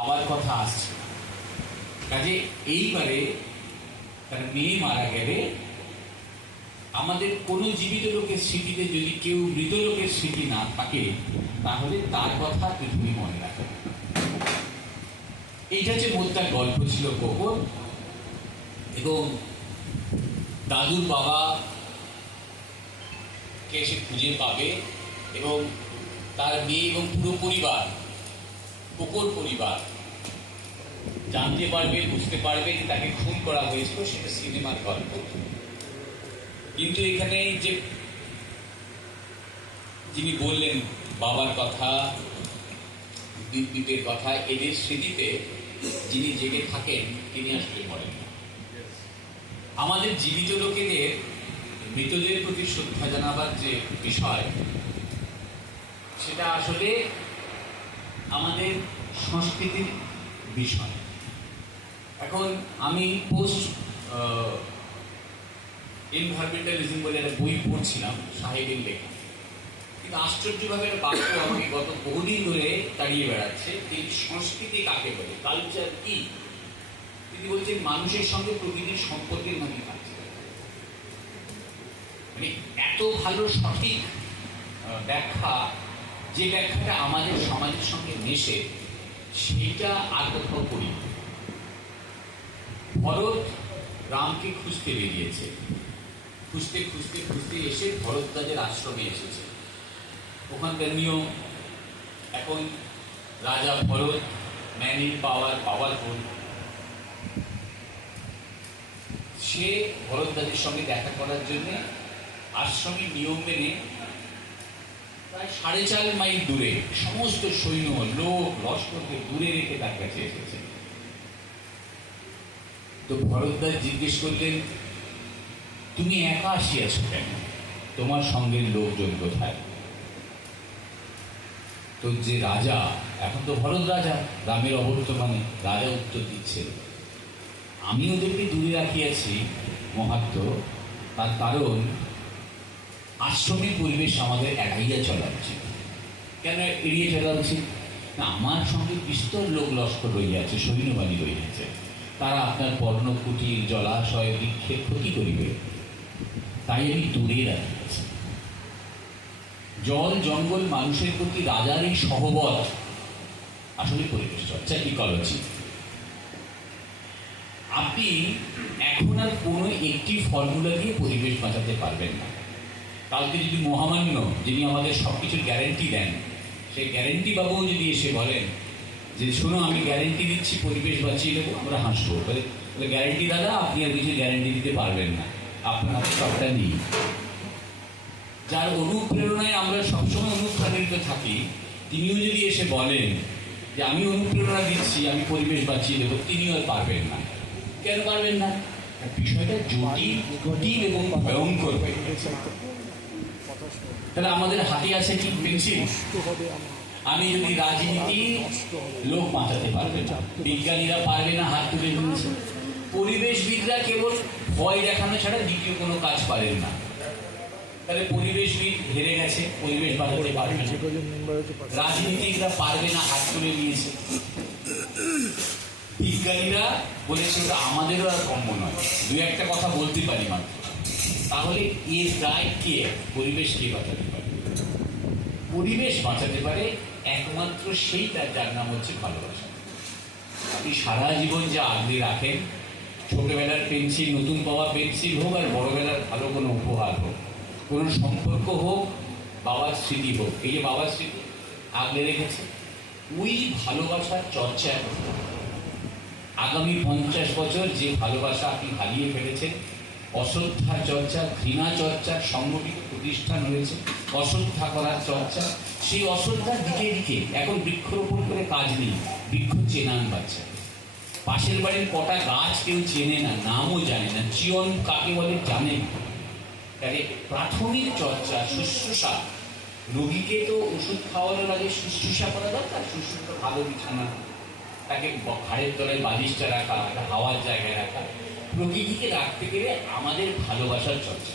আমার কথা আসছে কাজে এইবারে তার মেয়ে মারা গেলে আমাদের কোনো জীবিত লোকের স্মৃতিতে যদি কেউ মৃত লোকের স্মৃতি না থাকে তাহলে তার কথা পৃথিবী মনে রাখে। এইটা যে মোদ্দার গল্প ছিল কোকর, এবং দাদুর বাবা কে সে খুঁজে পাবে এবং তার মেয়ে এবং পুরো পরিবার, কোকর পরিবার জানতে পারবে, বুঝতে পারবে যে তাকে খুন করা হয়েছিল, সেটা সিনেমার গল্প। কিন্তু এখানে যে যিনি বললেন বাবার কথা, বিপির কথা, এদের স্মৃতিতে যিনি জেগে থাকেন তিনি আসলে বলেন না। আমাদের জীবিত লোকেদের মৃতদের প্রতি শ্রদ্ধা জানাবার যে বিষয়, সেটা আসলে আমাদের সংস্কৃতির বিষয়। এখন আমি পোস্ট এনভায়রনমেন্টালিজম বলে একটা বই পড়ছিলাম, সাহেবের লেখা, কিন্তু আশ্চর্যভাবে একটা বাক্য আমাকে গত বহুদিন ধরে তাড়িয়ে বেড়াচ্ছে। এই সংস্কৃতি কাকে বলে, কালচার কি? তিনি বলছেন মানুষের সঙ্গে প্রকৃতির সম্পর্কের নাকি কালচার। মানে এত ভালো সঠিক ব্যাখ্যা, যে ব্যাখ্যাটা আমাদের সমাজের সঙ্গে মেশে, সেইটা আর কোথাও করি। ভরত রামকে খুঁজতে বেরিয়েছে, খুঁজতে খুঁজতে খুঁজতে এসে ভরদ্বাজের আশ্রমে এসেছে। ওখানকার নিয়ম, এখন রাজা Bharat, man in power, powerful, সে ভরদ্বাজের সঙ্গে দেখা করার জন্য আশ্রমের নিয়ম মেনে প্রায় 4.5 মাইল দূরে সমস্ত সৈন্য লোক লস্করকে দূরে রেখে তার কাছে এসেছে। তো ভরদ্বাজ জিজ্ঞেস করলেন, তুমি একা আসিয়াছ কেন? তোমার সঙ্গের লোকজন কোথায়? তো যে রাজা, এখন তো ভরত রাজা, রামের অবর্তমানে রাজা উত্তর দিচ্ছে, আমি ওদেরকে দূরে রাখিয়াছি মহাত্ম, তার কারণ আশ্রমের পরিবেশ আমাদের এড়াইয়া চলা উচিত। কেন এড়িয়ে চলা উচিত? না, আমার সঙ্গে বিস্তর লোক লস্কর রইয়াছে, সৈন্যবাহিনী রইয়াছে, তারা আপনার পর্ণকুটির জলাশয় বৃক্ষের ক্ষতি করিবে, তাই আমি দূরে রাখিয়াছি। জল জঙ্গল মানুষের প্রতি রাজার এই সহবত আসলে পরিবেশ চর্চা, ইকোলজি। আপনি এখন আর কোনো একটি ফর্মুলা দিয়ে পরিবেশ বাঁচাতে পারবেন না। কালকে যদি মহামান্য, যিনি আমাদের সবকিছুর গ্যারেন্টি দেন, সেই গ্যারেন্টি বাবুও যদি এসে বলেন যে শোনো আমি গ্যারেন্টি দিচ্ছি পরিবেশ বাঁচিয়ে দেবো, আমরা হাসবো, বলে গ্যারেন্টি দাদা আপনি আর কিছু গ্যারেন্টি দিতে পারবেন না, আপনার সবটা নেই। যার অনুপ্রেরণায় আমরা সবসময় অনুপ্রাণিত থাকি, তিনিও যদি এসে বলেন যে আমি অনুপ্রেরণা দিচ্ছি, আমি পরিবেশ বাঁচিয়ে দেবো, তিনিও আর পারবেন না। কেন পারবেন না? বিষয়টা জটিল এবং ভয়ঙ্কর হয়ে গেছে। তাহলে আমাদের হাতে আছে কি? পেন্সিল। আমি যদি রাজনীতি, লোক বাঁচাতে পারবে না, বিজ্ঞানীরা পারবে না, হাত তুলে নিয়েছে। পরিবেশবিদরা কেবল ভয় দেখানো ছাড়া দ্বিতীয় কোনো কাজ পারেন না। তাহলে পরিবেশবিদ হেরে গেছে, পরিবেশ বাঁচাতে পারবে না। রাজনীতিকরা পারবে না, হাত তুলে নিয়েছে। বিজ্ঞানীরা বলেছে ওটা আমাদেরও আর কম্য নয়, দু একটা কথা বলতে পারি মাত্র। তাহলে এর দায় কে? পরিবেশ কে বাঁচাতে পারে? পরিবেশ বাঁচাতে পারে একমাত্র সেইটা যার নাম হচ্ছে ভালোবাসা। আপনি সারা জীবন যা আগলে রাখেন, ছোটবেলার পেন্সিল, নতুন পাওয়া পেন্সিল হোক, আর বড়বেলার ভালো কোনো উপহার হোক, কোনো সম্পর্ক হোক, বাবার স্মৃতি হোক, এই যে বাবার স্মৃতি আগলে রেখেছে, ওই ভালোবাসার চর্চা আগামী 50 বছর যে ভালোবাসা আপনি হারিয়ে ফেলেছেন, অশ্রদ্ধা চর্চা, ঘৃণা চর্চার সংগঠিত প্রতিষ্ঠান হয়েছে, অশ্রদ্ধা করার চর্চা, সেই অশ্রদ্ধার দিকে দিকে এখন বৃক্ষরোপণ করে কাজ নেই, বৃক্ষ চেনান বাচ্চা। পাশের বাড়ির কটা গাছ কেউ চেনে না, নামও জানে না, চিয়ন কাকে বলে জানে না। তাহলে প্রাথমিক চর্চা, শুশ্রূষা, রোগীকে তো ওষুধ খাওয়ানোর আগে শুশ্রূষা করা দরকার। শুশ্রূষা, ভালো বিছানা, তাকে ঘাড়ের তলায় বালিশটা রাখা, একটা হাওয়ার জায়গায় রাখা। প্রকৃতিকে রাখতে গেলে আমাদের ভালোবাসার চর্চা,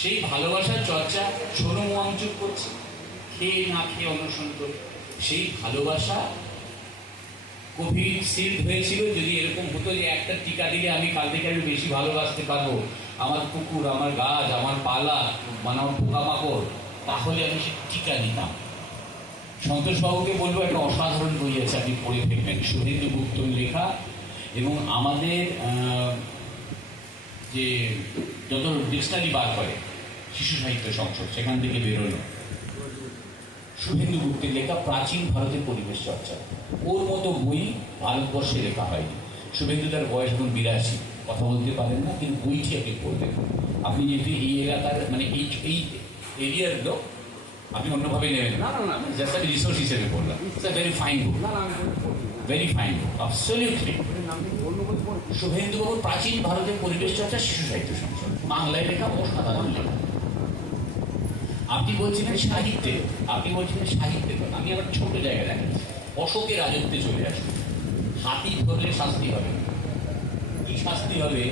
সেই ভালোবাসার চর্চা ছোট মঞ্চুর করছে, খেয়ে না খেয়ে অনুসরণ করে। সেই ভালোবাসা কোভিশিল্ড হয়েছিল, যদি এরকম হতো যে একটা টিকা দিলে আমি কাল থেকে আমি বেশি ভালোবাসতে পারবো আমার কুকুর, আমার গাছ, আমার পালা, মানে আমার পোকামাকড়, তাহলে আমি সে টিকা নিতাম। সন্তোষবাবুকে বলবো, একটা অসাধারণ বই আছে, আপনি পড়ে ফেলবেন, শুভেন্দু গুপ্তর লেখা। এবং আমাদের যে যত ডিকশনারি বার করে শিশু সাহিত্য সংসদ, সেখান থেকে বেরোলো শুভেন্দু গুপ্তের লেখা প্রাচীন ভারতের পরিবেশ চর্চা। ওর মতো বই ভারতবর্ষে লেখা হয়নি। শুভেন্দু তার বয়স এখন 82, কথা বলতে পারেন না, কিন্তু বইটি আপনি পড়বেন। আপনি যেহেতু এই এলাকার মানে এই এরিয়ার লোক, আপনি অন্যভাবে নেবেন না, জাস্ট আমি রিসোর্স হিসেবে বললাম। It's a very fine book, very fine book, absolutely. Suvendu বাবুর প্রাচীন ভারতের পরিবেশ চর্চা শিশু সাহিত্য সংসদ, বাংলায় লেখা, অসাধারণ লেখা। আপনি বলছিলেন সাহিত্যে, কথা আমি আবার ছোট জায়গায় দেখাচ্ছি। অশোকের রাজত্বে চলে আসবে, হাতি ধরলে শাস্তি হবে। কি শাস্তি হবে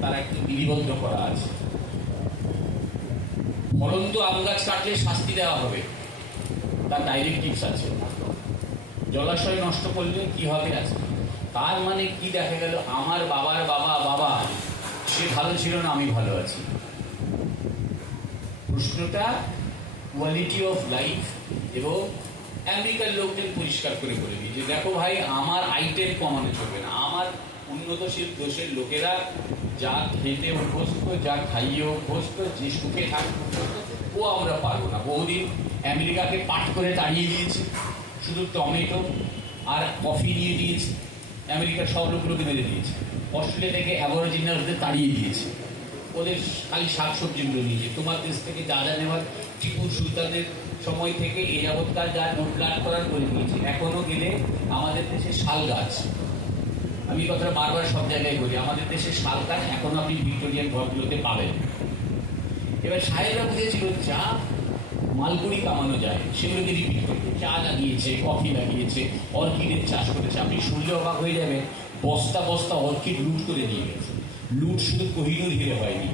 তার একটু বিধিবদ্ধ করা আছে। ফলন্ত আম গাছ কাটলে শাস্তি দেওয়া হবে, তার ডাইরেক্টিভস আছে। জলাশয় নষ্ট করলে কি হবে আছে। তার মানে কি দেখা গেল, আমার বাবার বাবা সে ভালো ছিল না, আমি ভালো আছি। প্রশ্নটা কোয়ালিটি অফ লাইফ। এবং আমেরিকার লোকদের পরিষ্কার করে বলে দিই যে দেখো ভাই, আমার আইটেম কমানো চলবে না। আমার উন্নতশীল দেশের লোকেরা যা খেতে অভ্যস্ত, যা খাইয়ে অভ্যস্ত, যে সুখে থাকতে ও আমরা পারবো না। বহুদিন আমেরিকাকে পাট করে তাড়িয়ে দিয়েছে, শুধু টমেটো আর কফি দিয়ে দিয়েছে, আমেরিকার সব লোকগুলোকে মেরে দিয়েছে। অস্ট্রেলিয়া থেকে অ্যাবরিজিনালদের তাড়িয়ে দিয়েছে, ওদের খালি শাকসবজিগুলো নিয়েছে। তোমার দেশ থেকে যা যা নেওয়ার টিপু সুলতানের সময় থেকে এ যাবৎকার যা নোটলাট করার করে দিয়েছে। এখনো গেলে আমাদের দেশে শাল গাছ, আমি কথাটা বারবার সব জায়গায় বলি, আমাদের দেশে শাল গাছ এখনো আপনি ভিক্টোরিয়ান ঘরগুলোতে পাবেন। এবার সাহেবরা বুঝেছিল চা মালগুড়ি কামানো যায়, সেগুলোকে রিপিট করতে চা লাগিয়েছে, কফি লাগিয়েছে, অর্কিডের চাষ করেছে। আপনি শুনলে অবাক হয়ে যাবেন, বস্তা বস্তা অর্কিড লুট করে নিয়ে গেছে। লুট শুধু কোহিনুর হিরে হয়নি,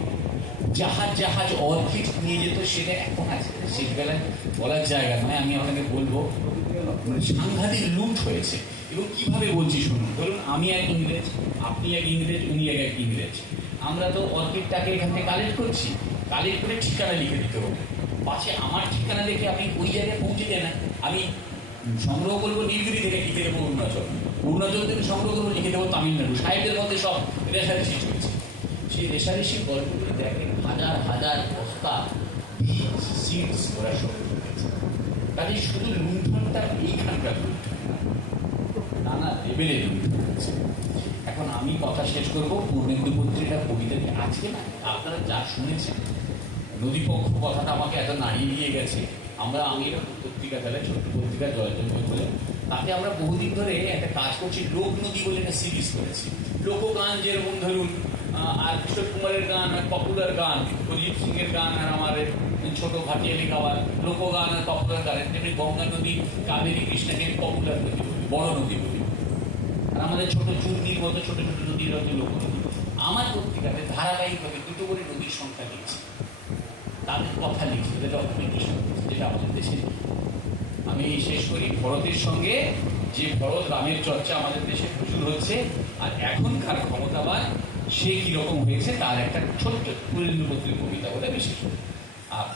জাহাজ অর্কিড নিয়ে যেত, সেটা এখন আছে। শীতবেলায় বলার জায়গা নয়, আমি আপনাকে বলবো সাংঘাতিক লুট হয়েছে। এবং কিভাবে বলছি শুনুন। ধরুন আমি এক ইংরেজ, আপনি এক ইংরেজ, উনি এক ইংরেজ। আমরা তো অর্কিডটাকে এখান থেকে কালেক্ট করছি, কালেক্ট করে ঠিকানা লিখে দিতে হবে। পাশে আমার ঠিকানা দেখে আপনি ওই জায়গায় পৌঁছে দেন না। আমি সংগ্রহ করবো নীলগিরি থেকে, লিখে দেবো অরুণাচল থেকে সংগ্রহ করবো, লিখে দেবো তামিলনাড়ু। সাহেবদের মধ্যে সব রেশারেশি চলছে। সেই রেশারেশির গল্পগুলি দেখেন, হাজার হাজার বস্তা সিডস ওরা শুরু করেছে। কাজে শুধু লুণ্ঠনটা এইখানকার লুণ্ঠন, নানা লেভেলে লুণ্ঠন হচ্ছে। এখন আমি কথা শেষ করবো। পূর্ণেন্দু পত্রিকার কবিতাটি আজকে না, আপনারা যা শুনেছেন, নদীপক্ষ কথাটা আমাকে এত নাড়িয়ে দিয়ে গেছে। আমি পত্রিকা চালাই, ছোট্ট পত্রিকা জয়চন্দ্র বলে, তাতে আমরা বহুদিন ধরে একটা কাজ করছি। লোক নদী বলে একটা সিরিজ করেছি। লোকগান, যেরকম ধরুন আর কিশোর কুমারের গান, পপুলার গান, অরিজিৎ সিং এর গান, আর আমার ছোট ভাটিয়ালি গাওয়ার লোকগান আর পপুলার গানের, তেমনি গঙ্গা নদী, কাবেরী, কৃষ্ণাকে পপুলার নদী বলি, বড় নদী বলি। আর আমাদের ছোট চুন্নির মতো ছোট ছোট নদীর হচ্ছে লোক নদী। আমার পত্রিকাতে ধারাবাহিকভাবে দুটো করে নদীর সংখ্যা দিয়েছি, তাদের কথা লিখছি, যেটা ডকুমেন্টেশন, যেটা আমাদের দেশে। আমি শেষ করি ভরতের সঙ্গে, যে ভরত রামের চর্চা আমাদের দেশে প্রচুর হচ্ছে, আর এখনকার ক্ষমতাবান সে কিরকম হয়েছে তার একটা ছোট্ট পূর্ণেন্দু পত্রিকার কবিতা বলে বিশেষ করে।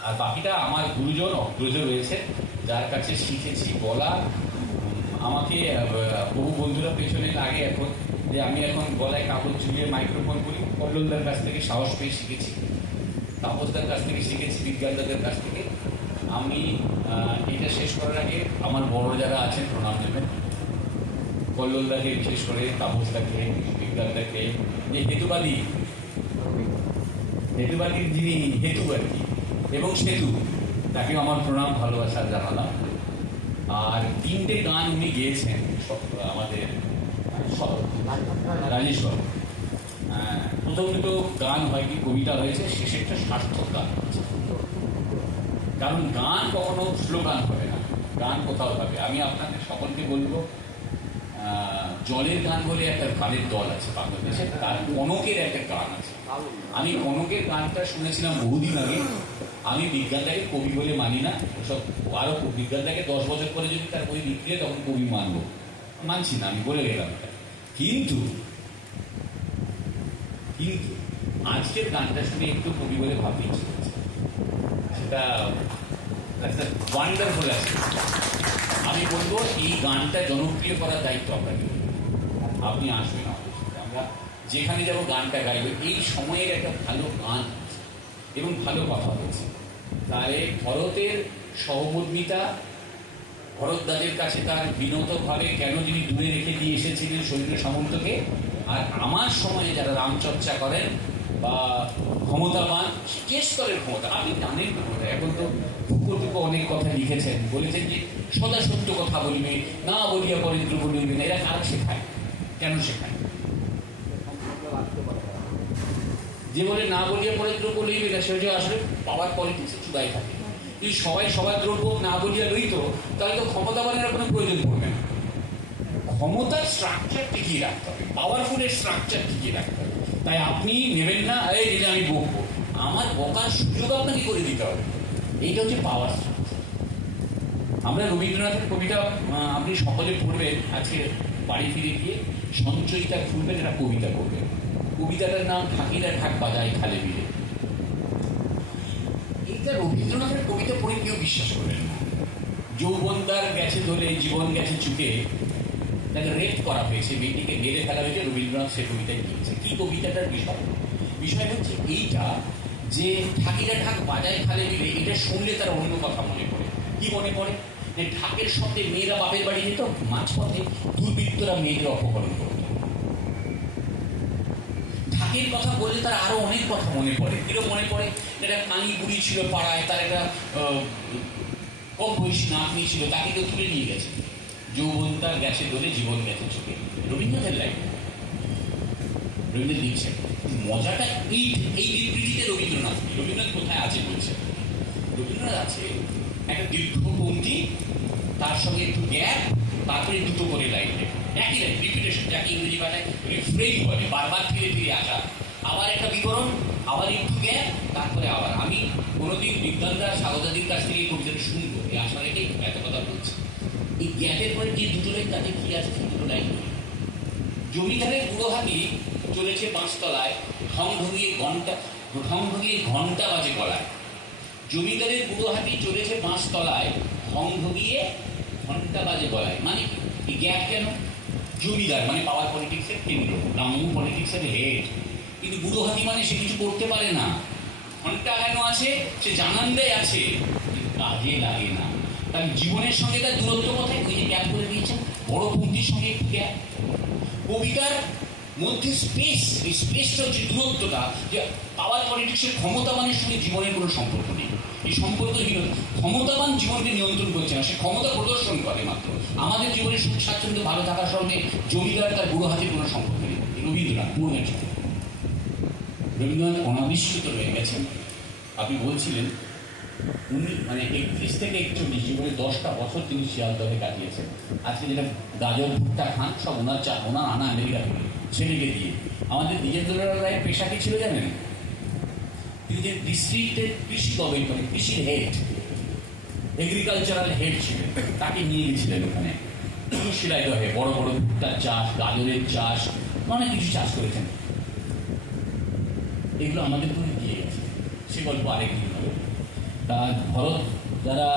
আর বাকিটা আমার গুরুজন অগ্রজ রয়েছে, যার কাছে শিখেছি বলা। আমাকে বহু বন্ধুরা পেছনে লাগে এখন, যে আমি এখন গলায় কাপড় ঝুলিয়ে মাইক্রোফোন করি। কল্লোলদার কাছ থেকে সাহস পেয়ে শিখেছি, তাপসদার কাছ থেকে শিখেছি, বিজ্ঞানদাদের কাছ থেকে। আমি এটা শেষ করার আগে আমার বড় যারা আছেন প্রণাম দেবেন। কল্লোলদাকে, বিশেষ করে তাপসদাকে, বিজ্ঞানদাকে, যে হেতুবাদীর যিনি হেতু আর কি, এবং সেতু, তাকেও আমার প্রণাম ভালোবাসা জানালাম। আর 3টে গান উনি গেয়েছেন আমাদের রাজেশ্বর। প্রথম দুটো গান হয়নি, কবিতা হয়েছে, শেষে একটা সার্থক গান হয়েছে। কারণ গান কখনো স্লোগান হবে না, গান কোথাও হবে। আমি আপনাদের সকলকে বলবো, জলের গান বলে একটা গানের দল আছে বাংলাদেশে, তার কনকের একটা গান আছে। আমি কনকের গানটা শুনেছিলাম বহুদিন আগে। আমি বিজ্ঞানটাকে কবি বলে মানি না, ওসব আরো বিজ্ঞানটাকে 10 বছর পরে যদি তার বই বিক্রি হয় তখন কবি মানবো। মানছি না, আমি বলে গেলাম। কিন্তু কিন্তু আজকের গানটা শুনে একটু কবি বলে ভাবতে ইচ্ছে করছে, সেটা ওয়ান্ডারফুল আছে। আমি বলবো এই গানটা জনপ্রিয় করার দায়িত্ব আপনাকে। আপনি আসবেন আমাদের সাথে, আমরা যেখানে যাবো গানটা গাইবে। এই সময়ের একটা ভালো গান এবং ভালো কথা হয়েছে। তাহলে ভরতের সহমর্মিতা, ভরতদাদের কাছে তার বিনতভাবে কেন যিনি দূরে রেখে দিয়ে এসেছিলেন শরীরের সামন্তকে, আর আমার সময়ে যারা রামচর্চা করেন বা ক্ষমতাবান, যে স্তরের ক্ষমতা, আপনি জানেন তো কথা। এখন তো টুকো অনেক কথা লিখেছেন, বলেছেন যে সদা সত্য কথা বলবে, না বলিয়া পরিদ্র বলিবে না। এরা কারা শেখায়? কেন শেখায়? যে বলে না বলিয়া পরিদ্র বলিবে না, সে আসলে পাওয়ার পলিটিক্সে চুদাই থাকে। যদি সবাই সবার দ্রব্য না বলিয়া লইত, তাহলে তো ক্ষমতাবানের কোনো প্রয়োজন পড়বে না। ক্ষমতার স্ট্রাকচার টিকিয়ে রাখতে হবে, পাওয়ারফুলের স্ট্রাকচার টিকিয়ে রাখতে হবে। তাই আপনি নেবেন না, এই যেটা আমি বকবো, আমার বকার সুযোগ আপনাকে করে দিতে হবে। এইটা হচ্ছে পাওয়ার স্ট্রাকচার। আমরা রবীন্দ্রনাথের কবিতা আপনি সকলে পড়বেন, আজকে বাড়ি ফিরে গিয়ে সঞ্চয়িতা খুলবেন, একটা কবিতা পড়বেন। কবিতাটার নাম ঢাকিরা ঢাক বাজায় খালে বিলে। এইটা রবীন্দ্রনাথের কবিতা পড়ে কেউ বিশ্বাস করেন না। যৌবনদার গেছে ধরে, জীবন গেছে চুকে, তাকে রেপ করা হয়েছে, মেয়েটিকে মেরে ফেলা হয়েছে, রবীন্দ্রনাথ সে কবিতায় লিখেছে। কি কবিতাটার বিষয়? বিষয় হচ্ছে এইটা যে ঢাকিরা ঢাক বাজায় খালে বিলে, এটা শুনলে তার অন্য কথা মনে পড়ে। কি মনে পড়ে? যে ঢাকের শব্দে মেয়েরা বাপের বাড়ি যেত, মাঝপথে দুর্বৃত্তরা মেয়েদের অপহরণ করত। ঢাকের কথা বললে তার আরো অনেক কথা মনে পড়ে। কিরকম মনে পড়ে? একটা কানি বুড়ি ছিল পাড়ায়, তার একটা কম বয়সী নাতনি ছিল, তাকে কেউ তুলে নিয়ে গেছে। যৌবন তার গেছে ধরে, জীবন গেছে চোখে। রবীন্দ্রনাথের লাইন, রবীন্দ্রনাথ লিখছেন। মজাটা এই বিবৃতিতে রবীন্দ্রনাথ কোথায় আছে বলছে? রবীন্দ্রনাথ আছে একটা দীর্ঘ পংক্তি, তার সঙ্গে একটু গ্যাপ, তারপরে দুটো করে লাইন, একই লাইন রিপিটেশন, যাকে ইংরেজি ভাষায় রিফ্রেইন বলে, বারবার ফিরে ফিরে আসা, আবার একটা বিবরণ, আবার একটু গ্যাপ, তারপরে আবার। আমি কোনোদিন বিজ্ঞানরা স্বাগতাদির কাছ থেকে এই কবিতাটা শুনবো, এই আশা রেখেই এত কথা বলছি। এই গ্যাপের পরে যে দুটো লাইন, তাতে কি আছে? দুটো লাইন, জমিদারের বুড়ো হাতি চলেছে পাঁচতলায়, ঢং ঢঙিয়ে ঘন্টা বাজে গলায়। জমিদারের বুড়ো হাতি চলেছে পাঁচতলায়, ঢং ঢঙিয়ে ঘন্টা বাজে গলায়। মানে কি গ্যাপ কেন? জমিদার মানে পাওয়ার পলিটিক্সের কেন্দ্র, গ্রাম্য পলিটিক্সের হেড, কিন্তু বুড়ো হাতি মানে সে কিছু করতে পারে না। ঘন্টা কেন আছে? সে জানান্দায় আছে, কাজে লাগে না। কারণ জীবনের সঙ্গে তার দূরত্ব কোথায়? ওই যে গ্যাপ করে দিয়েছেন, বড় পঙ্ক্তির সঙ্গে একটু গ্যাপ। কবিতার মধ্যে স্পেস, এই স্পেসটা হচ্ছে দূরত্বটা, যে পাওয়ার পলিটিক্সের ক্ষমতাবানের সঙ্গে জীবনের কোনো সম্পর্ক নেই। এই সম্পর্কহীন, ক্ষমতাবান জীবনকে নিয়ন্ত্রণ করছে না, সে ক্ষমতা প্রদর্শন করে মাত্র। আমাদের জীবনের সুখ স্বাচ্ছন্দ্য ভালো থাকার সঙ্গে জমিদার তার বুড়ো হাতির কোনো সম্পর্ক নেই। রবীন্দ্রনাথ পুরোনো, রবীন্দ্রনাথ অনাবিষ্কৃত রয়ে গেছেন। আপনি বলছিলেন উনি মানে 31 থেকে 41 জীবনে 10টা বছর তিনি শিয়ালদহে কাটিয়েছেন। আজকে যেটা গাজর ভুট্টা খান, সব ওনার আনা আমেরিকা থেকে ছেলেকে দিয়ে। আমাদের দ্বিজেন্দ্র রায়ের পেশা কি ছিল জানেন? তিনি যে ডিস্ট্রিক্টের কৃষি গবেষণা, কৃষির হেড, এগ্রিকালচারাল হেড ছিলেন, তাকে নিয়ে গেছিলেন ওখানে শিলাইদহে। বড় বড় ভুট্টার চাষ, গাজরের চাষ, অনেক কিছু চাষ করেছেন। এগুলো আমাদের কোনো দিয়ে গেছে, সে গল্প আরেকদিন হবে। তার যারা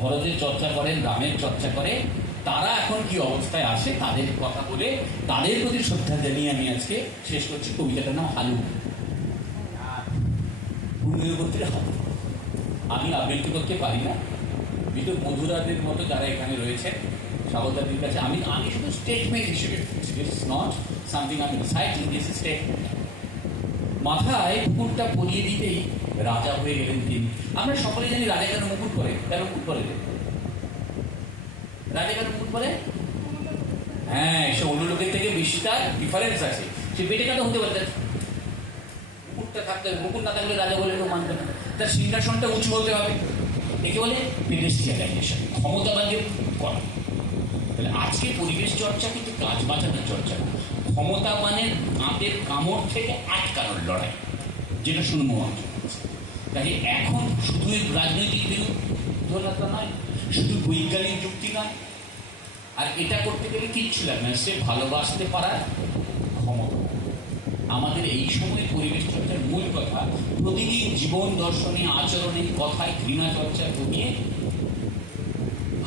ভরতের চর্চা করেন, রামের চর্চা করে, তারা এখন কি অবস্থায় আছে তাদের কথা বলে, তাদের প্রতি শ্রদ্ধা জানিয়ে আমি আজকে শেষ করছি। কবিতাটার নাম হালু। উন্নয়ন করতে হালু, আমি আবৃত্তি করতে পারি না, কিন্তু মধুরাদের মতো যারা এখানে রয়েছে স্বাগতাদির কাছে আমি শুধু স্টেটমেন্ট হিসেবে, দিস ইজ নট সামথিং আমি রিসাইটিং, দিস ইজ স্টেটমেন্ট। মাথায় মুকুটটা পরিয়ে দিতেই রাজা হয়ে গেলেন তিনি। আমরা সকলে জানি রাজা কেন মুকুট করে, মুকুট করে রাজা কেন মুকুট করে? হ্যাঁ, সে অন্য লোকের থেকে বেশি তার ডিফারেন্স আছে, সে পেটে কাটা হতে পারে। মুকুটটা থাকতে হবে, মুকুট না থাকলে রাজা বলে কেউ মানবে না। তার সিংহাসনটা উঁচু হতে হবে, একে বলে পেডেস্টিয়ালাইজেশন, ক্ষমতাবানকে করা। তাহলে আজকে পরিবেশ চর্চা কিন্তু গাছ বাঁচানোর চর্চা, ক্ষমতাবানের হাতের কামড় থেকে আটকানোর লড়াই, যেটা শুনবো তাই এখন শুধু রাজনৈতিক বিরোধিতা নয়, শুধু বৈজ্ঞানিক যুক্তি নয়, আর এটা করতে গেলে কিচ্ছু লাগবে না, সে ভালোবাসতে পারার ক্ষমতা। আমাদের এই সময় পরিবেশ চর্চার মূল কথা প্রতিদিন জীবন দর্শনে, আচরণে, কথায় ঘৃণা চর্চা কমিয়ে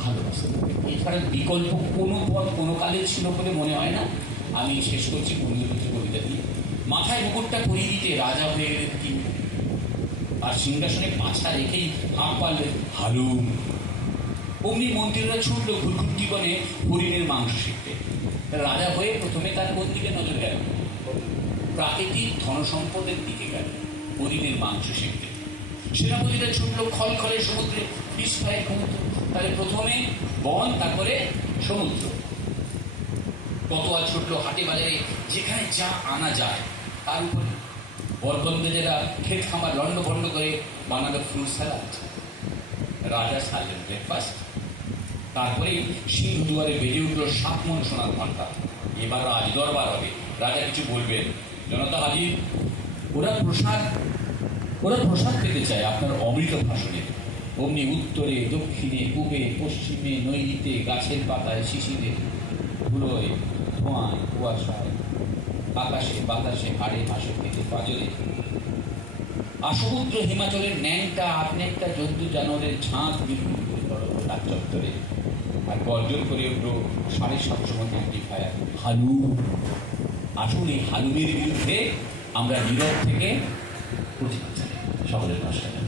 ভালোবাসতে হবে। এছাড়া বিকল্প কোনো পথ কোনো কালে ছিল বলে মনে হয় না। আমি শেষ করছি বন্ধুদের কবিতা দিয়ে। মাথায় মুকুটটা পরিয়ে দিতে রাজা হয়ে গেলেন তিনি, আর সিংহাসনে পাছা রেখেই হাঁক পারলেন হালুম। অমনি মন্ত্রীরা ছুটল ঘুরঘুর জীবনে হরিণের মাংস শিখতে। রাজা হয়ে প্রথমে তার কোন দিকে নজর গেল? প্রাকৃতিক ধনসম্পদের দিকে গেল, হরিণের মাংস শিখতে। সেনাপতিরা ছুটল খলখলে সমুদ্রে, ফিস ফ্রাই সমুদ্র। তাহলে প্রথমে বন, তারপরে সমুদ্র। কতোয়া ছুটল হাটে বাজারে, যেখানে যা আনা যায় তার উপরে। বরবন্দেরা ক্ষেত খামার লন্ড ভন্ড করে বানালো ফ্রুট স্যালাড। রাজা সারলেন ব্রেকফাস্ট। তারপরেই সিংহ দুয়ারে বেজে উঠল 7 মণ সোনার ঘন্টা। এবার রাজ দরবার হবে, রাজা কিছু বলবেন। জনতা হাজির। ওরা প্রসাদ পেতে চায় আপনার অমৃত ভাষণে। অমনি উত্তরে, দক্ষিণে, পূবে, পশ্চিমে, নৈরিতে, গাছের পাতায়, শিশিরে, ধুলোয়, ধোঁয়ায়, কুয়াশায়, আকাশে বাতাসে, হাড়ে হাঁসে থেকে পাজরে। আসমুদ্র হিমাচলের ন্যাংটা আপনেকটা জন্তু জানোয়ারের ঝাঁক ডাক চত্বরে। আর গর্জন করে উঠল 750 অ্যাম্পলিফায়ার হালুম। আসুন এই হালুমের বিরুদ্ধে আমরা নীরব থেকে প্রতিবাদ জানাই। সকলের নমস্কার।